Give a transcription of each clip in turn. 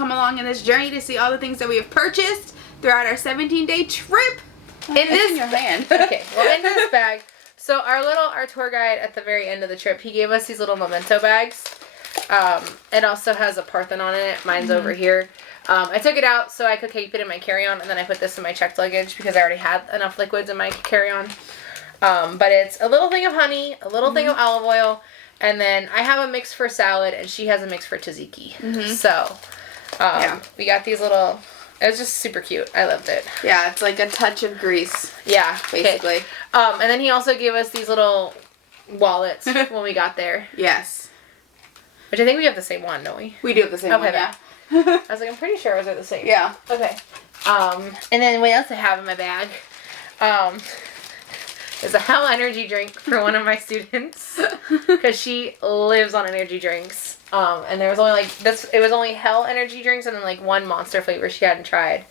come along in this journey to see all the things that we have purchased throughout our 17-day trip. In this your hand. Okay, well, in this bag. So our tour guide at the very end of the trip, he gave us these little memento bags. It also has a Parthenon in it. Mine's over here. I took it out so I could keep it in my carry-on, and then I put this in my checked luggage because I already had enough liquids in my carry-on. But it's a little thing of honey, a little thing of olive oil, and then I have a mix for salad, and she has a mix for tzatziki. So, we got these little... It was just super cute. I loved it. Yeah, it's like a touch of Greece. Yeah, basically. Okay. And then he also gave us these little wallets when we got there. Yes. Which I think we have the same one, don't we? We do have the same one, yeah. I was like, I'm pretty sure ours are the same. Yeah. Okay. And then what else I have in my bag? Is a Hell energy drink for one of my students. Because she lives on energy drinks. And there was only it was only Hell energy drinks and then like one Monster flavor she hadn't tried.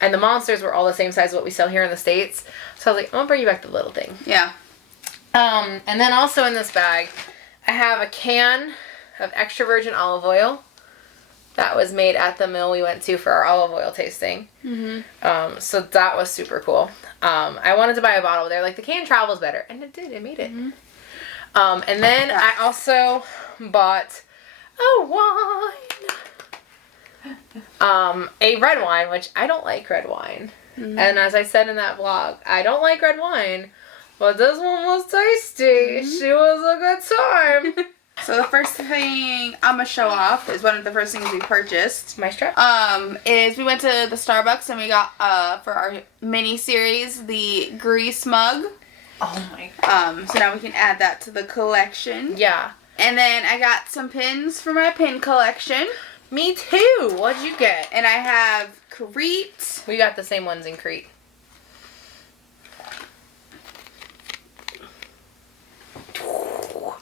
And the Monsters were all the same size as what we sell here in the States. So I was like, I'm gonna bring you back the little thing. Yeah. And then also in this bag, I have a can of extra virgin olive oil. That was made at the mill we went to for our olive oil tasting. So that was super cool. I wanted to buy a bottle. They're like, the can travels better. And it did. It made it. And then I also bought a wine. A red wine, which I don't like red wine. And as I said in that vlog, I don't like red wine. But this one was tasty. She was a good time. So the first thing I'm gonna show off is one of the first things we purchased. My strap. Is we went to the Starbucks and we got for our mini series the Grease mug. Oh my. So now we can add that to the collection. Yeah. And then I got some pins for my pin collection. Me too. What'd you get? And I have Crete. We got the same ones in Crete.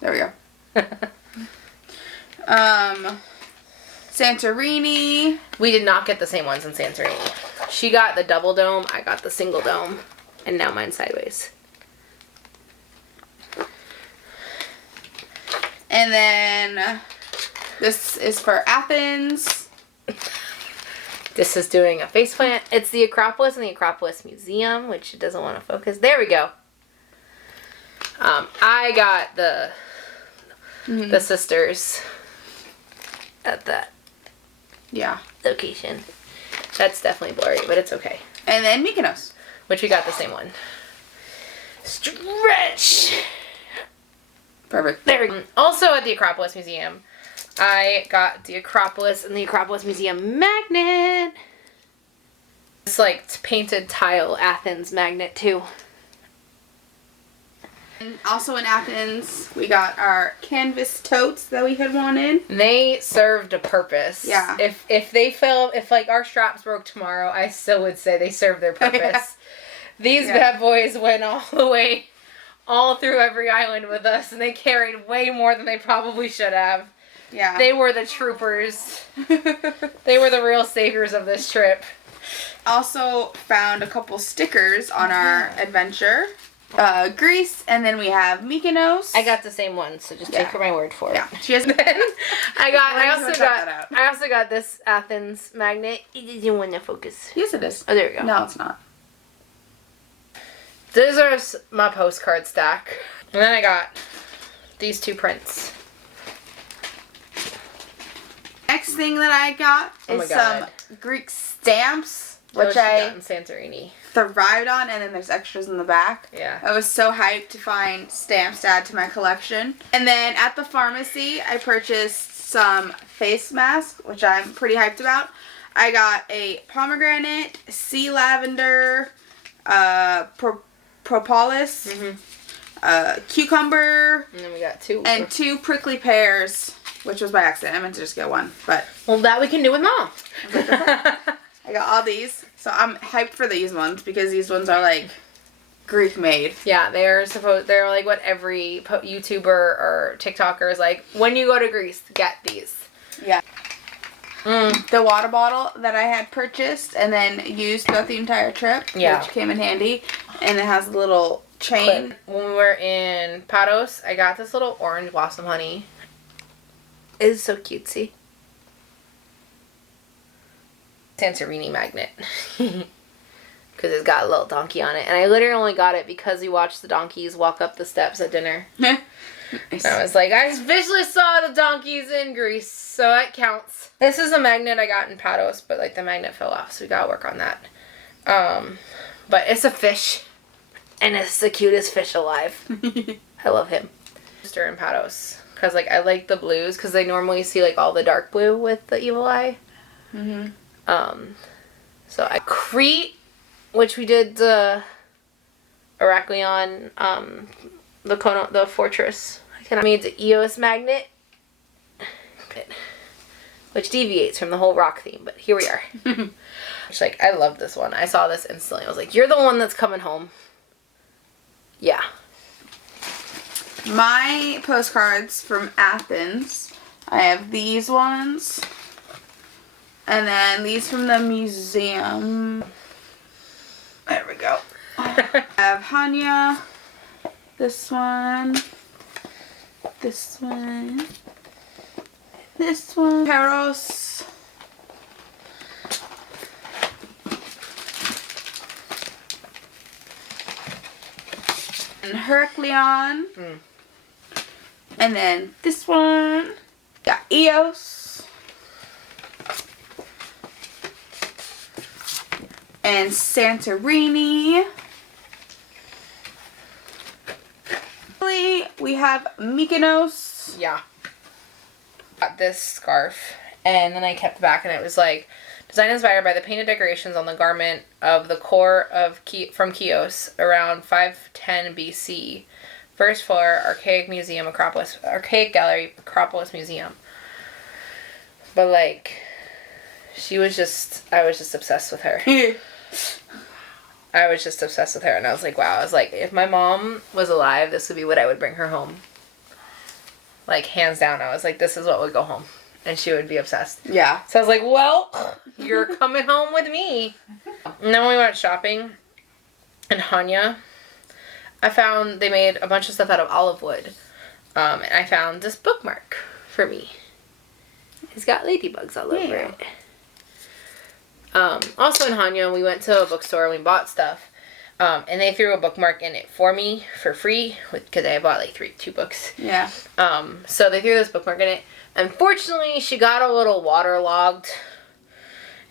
There we go. Santorini. We did not get the same ones in Santorini. She got the double dome. I got the single dome. And now mine's sideways. And then this is for Athens. This is doing a faceplant. It's the Acropolis and the Acropolis Museum, which it doesn't want to focus. There we go. I got the sisters at that location. That's definitely blurry, but it's okay. And then Mykonos. Which we got the same one. Stretch! Perfect. There we go. Also at the Acropolis Museum, I got the Acropolis and the Acropolis Museum magnet. It's like painted tile Athens magnet too. And also in Athens, we got our canvas totes that we had wanted. They served a purpose. Yeah. If like our straps broke tomorrow, I still would say they served their purpose. Yeah. These bad boys went all the way, all through every island with us, and they carried way more than they probably should have. Yeah. They were the troopers. They were the real saviors of this trip. Also found a couple stickers on our adventure. Greece, and then we have Mykonos. I got the same one, so just take my word for it. Yeah, she has. I also got this Athens magnet. It didn't want to focus. Yes, it is. Oh, there we go. No, it's not. These are my postcard stack, and then I got these two prints. Next thing that I got is some Greek stamps, which I got in Santorini. Thrived on, and then there's extras in the back. Yeah. I was so hyped to find stamps to add to my collection. And then at the pharmacy, I purchased some face masks, which I'm pretty hyped about. I got a pomegranate, sea lavender, propolis, cucumber, and then we got two prickly pears, which was by accident. I meant to just get one, but well, that we can do with Mom. I got all these, so I'm hyped for these ones because these ones are like Greek made. Yeah, they're like what every YouTuber or TikToker is like. When you go to Greece, get these. Yeah. The water bottle that I had purchased and then used throughout the entire trip, which came in handy, and it has a little chain. When we were in Paros, I got this little orange blossom honey. It is so cutesy. Santorini magnet. Because it's got a little donkey on it. And I literally only got it because we watched the donkeys walk up the steps at dinner. Nice. I was like, I visually saw the donkeys in Greece, so it counts. This is a magnet I got in Patos, but like the magnet fell off, so we gotta work on that. But it's a fish, and it's the cutest fish alive. I love him. Stir in Patos, because like I like the blues, because they normally see like all the dark blue with the evil eye. So I Crete, which we did the Heraklion, the fortress. I made the Eos magnet, which deviates from the whole rock theme, but here we are. Which, like, I love this one. I saw this instantly. I was like, you're the one that's coming home. Yeah. My postcards from Athens, I have these ones, and then these from the museum. There we go. I have Hanya, this one, this one, this one, Peros, and Heraklion, and then this one, got Eos, and Santorini. We have Mykonos. Yeah. Got this scarf, and then I kept back, and it was like, design inspired by the painted decorations on the garment of the core of from Chios around 510 BC. First floor, Archaic Gallery, Acropolis Museum. But like, I was just obsessed with her. I was just obsessed with her, and I was like, wow. I was like, if my mom was alive, this would be what I would bring her home. Like, hands down, I was like, this is what would go home. And she would be obsessed. Yeah. So I was like, well, you're coming home with me. And then we went shopping in Hanya. I found they made a bunch of stuff out of olive wood. And I found this bookmark for me. It's got ladybugs all over it. Also in Hanya, we went to a bookstore and we bought stuff. And they threw a bookmark in it for me for free because I bought like two books. Yeah. So they threw this bookmark in it. Unfortunately, she got a little waterlogged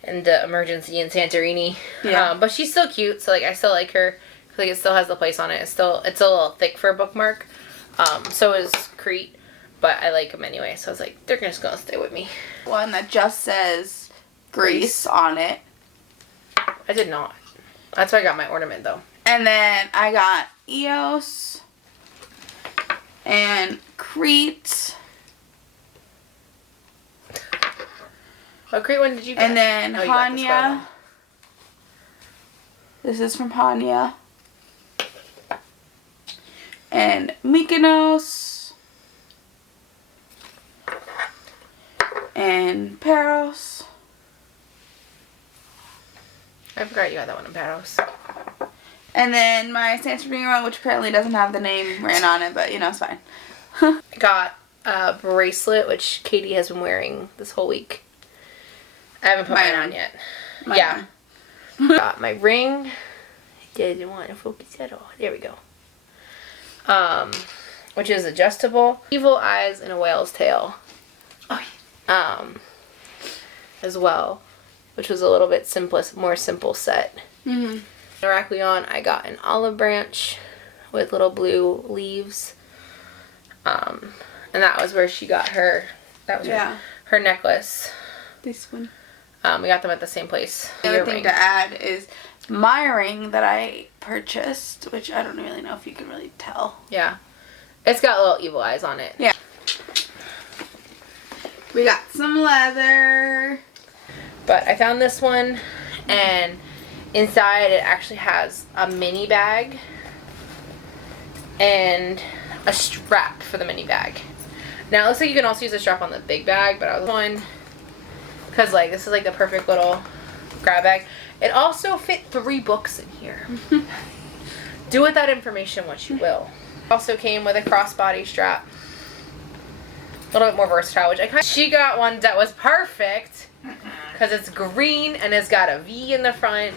in the emergency in Santorini. Yeah. But she's still cute, so like I still like her. Like it still has the place on it. It's a little thick for a bookmark. So is Crete, but I like them anyway. So I was like, they're just gonna stay with me. One that just says Greece on it. I did not. That's why I got my ornament though. And then I got Eos and Crete. What Crete one did you get? And then Hanya. This is from Hanya. And Mykonos. And Peros. I forgot you got that one in Paros. And then my Santorini one, which apparently doesn't have the name written on it, but you know, it's fine. I got a bracelet, which Katie has been wearing this whole week. I haven't put mine on yet. Yeah. Got my ring. Didn't want to focus at all. There we go. Which is adjustable. Evil eyes and a whale's tail. Oh, yeah. As well. Which was a little bit more simple set. Mm-hmm. Heraklion, I got an olive branch with little blue leaves. And that was where she got her. That was her necklace. This one. We got them at the same place. The other thing to add is my ring that I purchased, which I don't really know if you can really tell. Yeah. It's got little evil eyes on it. Yeah. We got some leather. But I found this one, and inside it actually has a mini bag and a strap for the mini bag. Now it looks like you can also use a strap on the big bag, but I was one because like this is like the perfect little grab bag. It also fit 3 books in here. Do with that information what you will. Also came with a crossbody strap. A little bit more versatile, which she got one that was perfect because it's green and it's got a V in the front.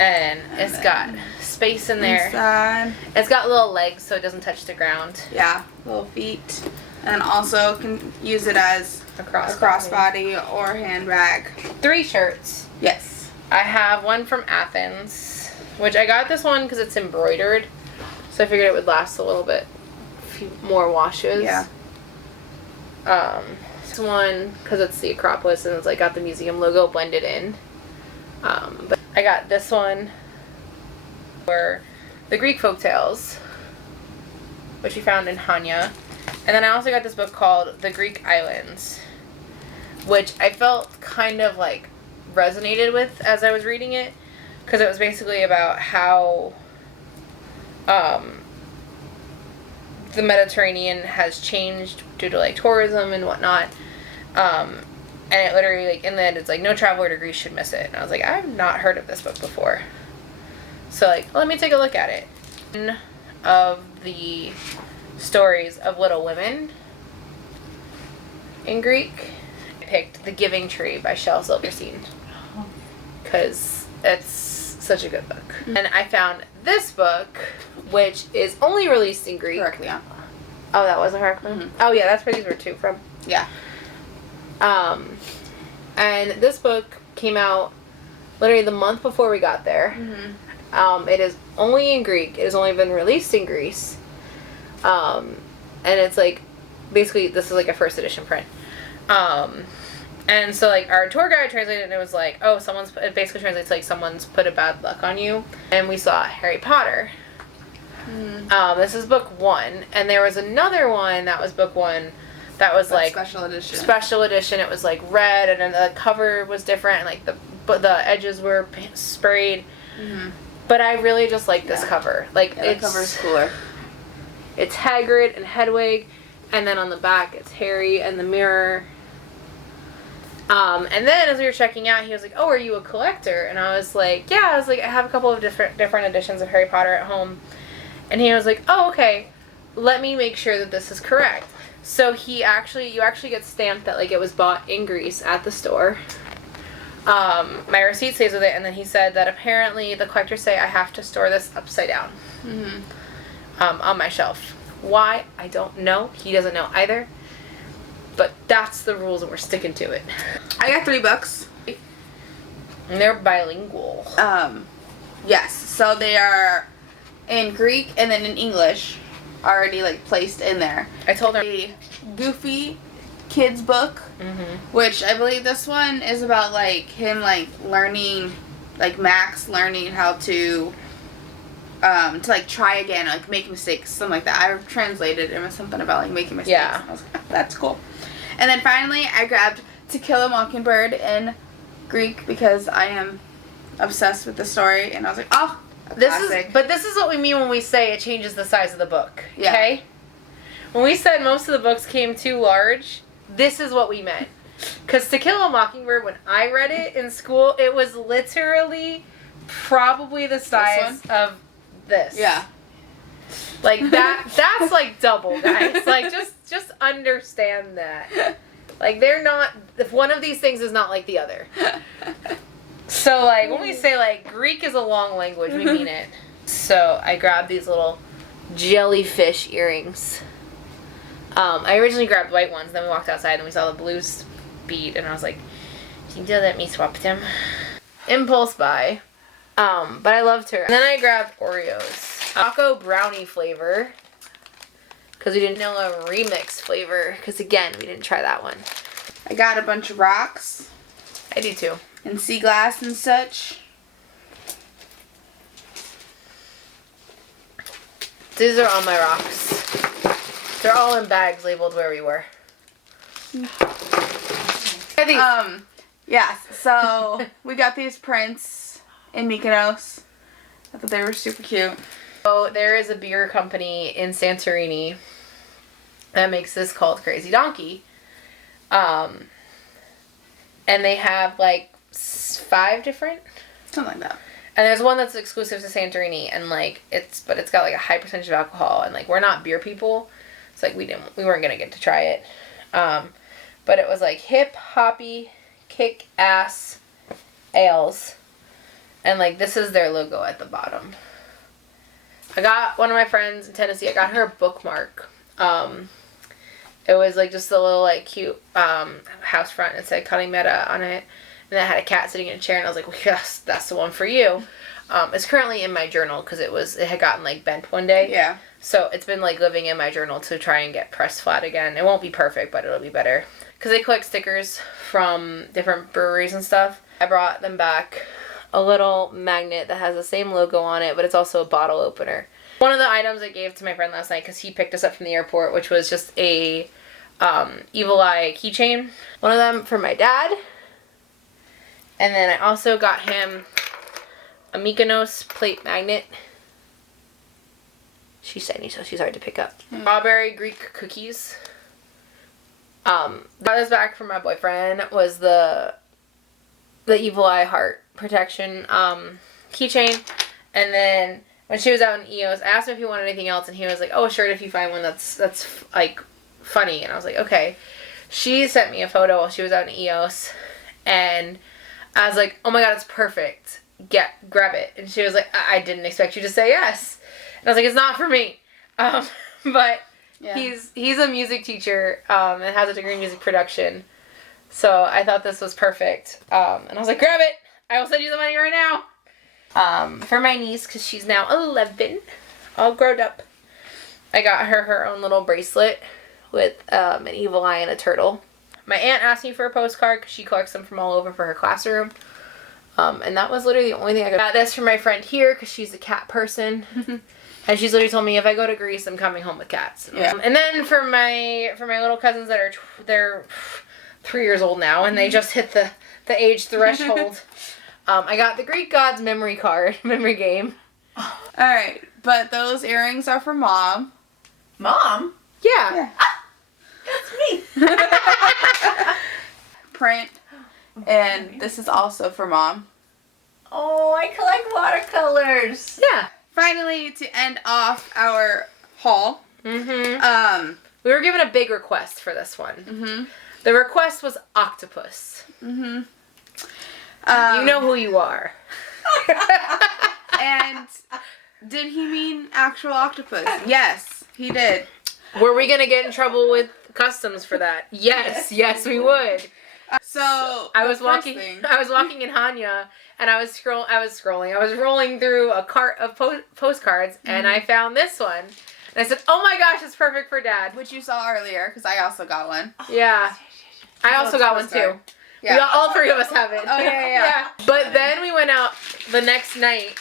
And it's got space in there. Inside. It's got little legs so it doesn't touch the ground. Yeah, little feet. And also can use it as a crossbody or handbag. 3 shirts. Yes. I have one from Athens, which I got this one because it's embroidered. So I figured it would last a little bit. A few more washes. Yeah. This one, because it's the Acropolis and it's like got the museum logo blended in. But I got this one for the Greek folktales, which we found in Hania. And then I also got this book called The Greek Islands, which I felt kind of like resonated with as I was reading it, because it was basically about how the Mediterranean has changed due to like tourism and whatnot. And it literally, like, in the end, it's like, no traveler to Greece should miss it. And I was like, I've not heard of this book before. So, like, let me take a look at it. One of the stories of Little Women in Greek, I picked The Giving Tree by Shel Silverstein. Because it's such a good book. And I found this book, which is only released in Greek. Heracleon. Oh, that was a Heracleon? Mm-hmm. Oh, yeah, that's where these were two from. Yeah. And this book came out literally the month before we got there. Mm-hmm. It is only in Greek. It has only been released in Greece. And it's like, basically, this is like a first edition print. And so, like, our tour guide translated it and it was like, oh, it basically translates like someone's put a bad luck on you. And we saw Harry Potter. Mm-hmm. This is book 1. And there was another one that was book 1 that was like special edition. Special edition. It was like red, and then the cover was different, and like the edges were sprayed. Mm-hmm. But I really just like this cover. Like, the cover's cooler. It's Hagrid and Hedwig, and then on the back it's Harry and the mirror. And then as we were checking out, he was like, "Oh, are you a collector?" And I was like, "Yeah." I was like, "I have a couple of different editions of Harry Potter at home." And he was like, "Oh, okay. Let me make sure that this is correct." So you actually get stamped that like it was bought in Greece at the store. My receipt stays with it, and then he said that apparently the collectors say I have to store this upside down. Mm-hmm. On my shelf. Why? I don't know. He doesn't know either. But that's the rules, and we're sticking to it. I got 3 books. And they're bilingual. Yes. So they are in Greek and then in English, already like placed in there. I told her A goofy kids book, which I believe this one is about like him like learning, like Max learning how to like try again, like make mistakes, something like that. I translated it was something about like making mistakes. Yeah. I was like, oh, that's cool. And then finally I grabbed To Kill a Mockingbird in Greek because I am obsessed with the story, and I was like, oh, this is what we mean when we say it changes the size of the book. Yeah. Okay? When we said most of the books came too large, this is what we meant. Because To Kill a Mockingbird, when I read it in school, it was literally probably the size of this. Yeah. Like that's like double, guys. Like just understand that. Like they're not, if one of these things is not like the other. So like when we say like Greek is a long language, we mean it. So I grabbed these little jellyfish earrings. I originally grabbed white ones, then we walked outside and we saw the blue bead, and I was like, "Can you let me swap them?" Impulse buy. But I loved her. And then I grabbed Oreos. Choco brownie flavor. Because we didn't know a remix flavor. Because again, we didn't try that one. I got a bunch of rocks. I do too. And sea glass and such. These are all my rocks. They're all in bags labeled where we were. Yes. So we got these prints in Mykonos. I thought they were super cute. So there is a beer company in Santorini that makes this called Crazy Donkey. And they have like 5 different. Something like that. And there's one that's exclusive to Santorini, and like it's got like a high percentage of alcohol, and like we're not beer people, so like we weren't gonna get to try it. But it was like hip, hoppy, Kick-Ass Ales. And, like, this is their logo at the bottom. I got one of my friends in Tennessee, I got her a bookmark. It was, like, just a little, like, cute house front. It said Cutting Meta on it. And it had a cat sitting in a chair, and I was like, well, yes, that's the one for you. It's currently in my journal because it had gotten, like, bent one day. Yeah. So it's been, like, living in my journal to try and get pressed flat again. It won't be perfect, but it'll be better. Because they collect stickers from different breweries and stuff. I brought them back a little magnet that has the same logo on it, but it's also a bottle opener. One of the items I gave to my friend last night, because he picked us up from the airport, which was just a Evil Eye keychain. One of them for my dad. And then I also got him a Mykonos plate magnet. She's tiny, so she's hard to pick up. Strawberry Greek cookies. Got this back from my boyfriend was the Evil Eye heart protection keychain. And then when she was out in EOS, I asked him if he wanted anything else, and he was like, oh, a shirt if you find one that's like funny. And I was like, okay. She sent me a photo while she was out in EOS, and I was like, oh my god, it's perfect. Grab it. And she was like, I didn't expect you to say yes. And I was like, it's not for me. But yeah. He's a music teacher and has a degree in music production. So I thought this was perfect. And I was like, grab it. I will send you the money right now. For my niece, because she's now 11, all grown up, I got her own little bracelet with an evil eye and a turtle. My aunt asked me for a postcard because she collects them from all over for her classroom. And that was literally the only thing I got. This from my friend here because she's a cat person. And she's literally told me if I go to Greece, I'm coming home with cats. Yeah. And then for my little cousins that are they're 3 years old now, and they just hit the age threshold. I got the Greek Gods memory game. All right, but those earrings are for Mom. Mom? Yeah. Ah, that's me. Print. And this is also for Mom. Oh, I collect watercolors. Yeah. Finally, to end off our haul. Mm-hmm. We were given a big request for this one. Mm-hmm. The request was octopus. Mm-hmm. You know who you are. And did he mean actual octopus? Yes, he did. Were we gonna get in trouble with customs for that? Yes, we would. So I was walking in Hanya, and I was rolling through a cart of postcards, and I found this one. And I said, oh my gosh, it's perfect for Dad. Which you saw earlier, because I also got one. Yeah. I also got one too. Yeah. All three of us have it. Oh, yeah. But then we went out the next night.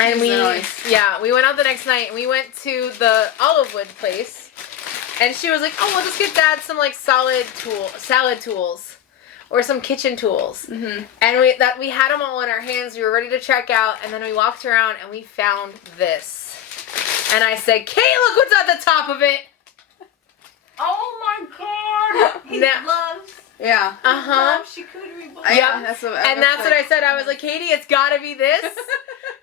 And we went out the next night, and we went to the olive wood place. And she was like, oh, we'll just get Dad some, like, salad tools. Or some kitchen tools. Mm-hmm. And we had them all in our hands. We were ready to check out. And then we walked around, and we found this. And I said, Kate, look what's at the top of it. Oh, my God. He loves. Yeah. Loves charcuterie boards. Yeah, that's what I said. I was like, Katie, it's gotta be this.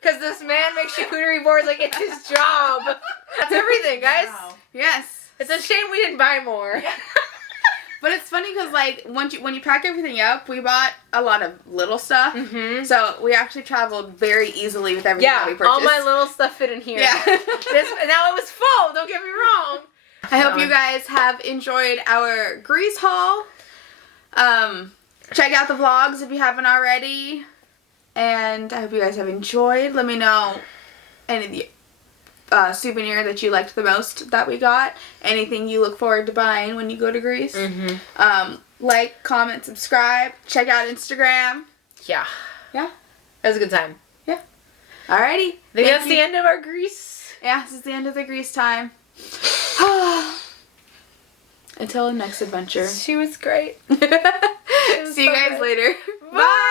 Because this man makes charcuterie boards like it's his job. That's everything, guys. Wow. Yes. It's a shame we didn't buy more. Yeah. But it's funny because, like, when you pack everything up, we bought a lot of little stuff. Mm-hmm. So we actually traveled very easily with everything that we purchased. All my little stuff fit in here. Yeah. Now it was full, don't get me wrong. I hope you guys have enjoyed our Grease haul. Check out the vlogs if you haven't already. And I hope you guys have enjoyed. Let me know any of the souvenir that you liked the most that we got. Anything you look forward to buying when you go to Greece. Mm-hmm. Like, comment, subscribe. Check out Instagram. Yeah. Yeah. It was a good time. Yeah. Alrighty. I think that's the end of our Greece. Yeah, this is the end of the Greece time. Until the next adventure. She was great. See you guys later. Bye.